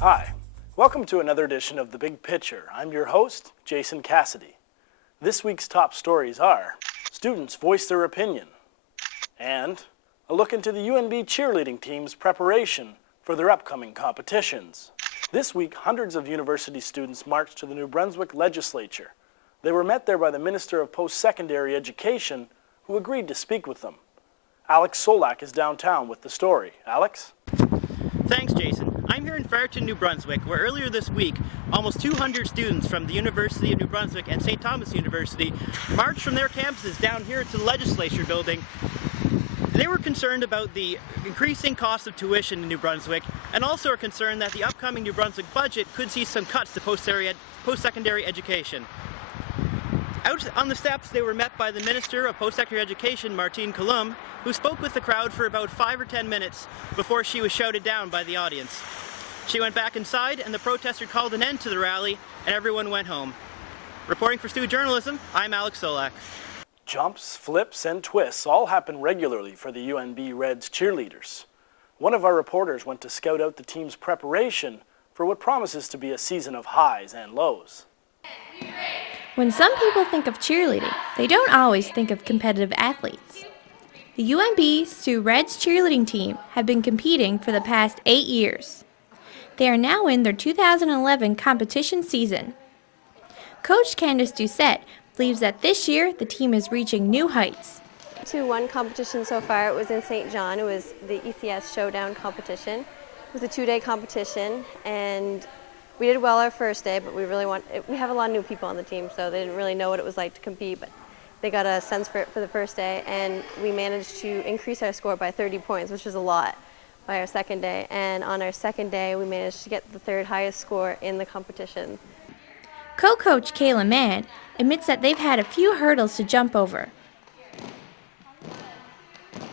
Hi, welcome to another edition of The Big Picture. I'm your host, Jason Cassidy. This week's top stories are students voice their opinion and a look into the UNB cheerleading team's preparation for their upcoming competitions. This week, hundreds of university students marched to the New Brunswick legislature. They were met there by the Minister of Post-Secondary Education, who agreed to speak with them. Alex Solak is downtown with the story. Alex? Thanks, Jason. I'm here in Fredericton, New Brunswick, where earlier this week, almost 200 students from the University of New Brunswick and St. Thomas University marched from their campuses down here to the legislature building. They were concerned about the increasing cost of tuition in New Brunswick, and also are concerned that the upcoming New Brunswick budget could see some cuts to post-secondary education. Out on the steps, they were met by the Minister of Post-Secondary Education, Martine Colomb, who spoke with the crowd for about 5 or 10 minutes before she was shouted down by the audience. She went back inside, and the protester called an end to the rally, and everyone went home. Reporting for Stu Journalism, I'm Alex Solak. Jumps, flips, and twists all happen regularly for the UNB Reds cheerleaders. One of our reporters went to scout out the team's preparation for what promises to be a season of highs and lows. When some people think of cheerleading, they don't always think of competitive athletes. The UNB Sioux Reds cheerleading team have been competing for the past 8 years. They are now in their 2011 competition season. Coach Candice Doucette believes that this year the team is reaching new heights. To one competition so far. It was in St. John. It was the ECS Showdown competition. It was a 2-day competition, and we did well our first day, but we have a lot of new people on the team, so they didn't really know what it was like to compete, but they got a sense for it for the first day, and we managed to increase our score by 30 points, which is a lot, by our second day. And on our second day, we managed to get the third highest score in the competition. Co-coach Kayla Mann admits that they've had a few hurdles to jump over.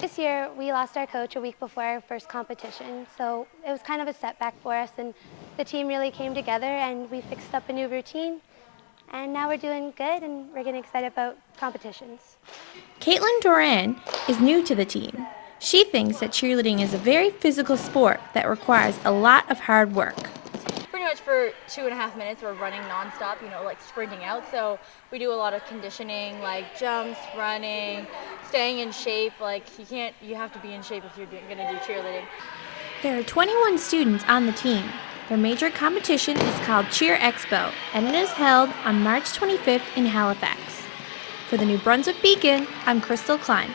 This year, we lost our coach a week before our first competition, so it was kind of a setback for us, and the team really came together, and we fixed up a new routine, and now we're doing good, and we're getting excited about competitions. Caitlin Doran is new to the team. She thinks that cheerleading is a very physical sport that requires a lot of hard work. Pretty much for 2.5 minutes, we're running nonstop, like sprinting out. So we do a lot of conditioning, like jumps, running, staying in shape. You have to be in shape if you're going to do cheerleading. There are 21 students on the team. Their major competition is called Cheer Expo, and it is held on March 25th in Halifax. For the New Brunswick Beacon, I'm Crystal Klein.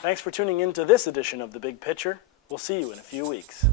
Thanks for tuning in to this edition of The Big Picture. We'll see you in a few weeks.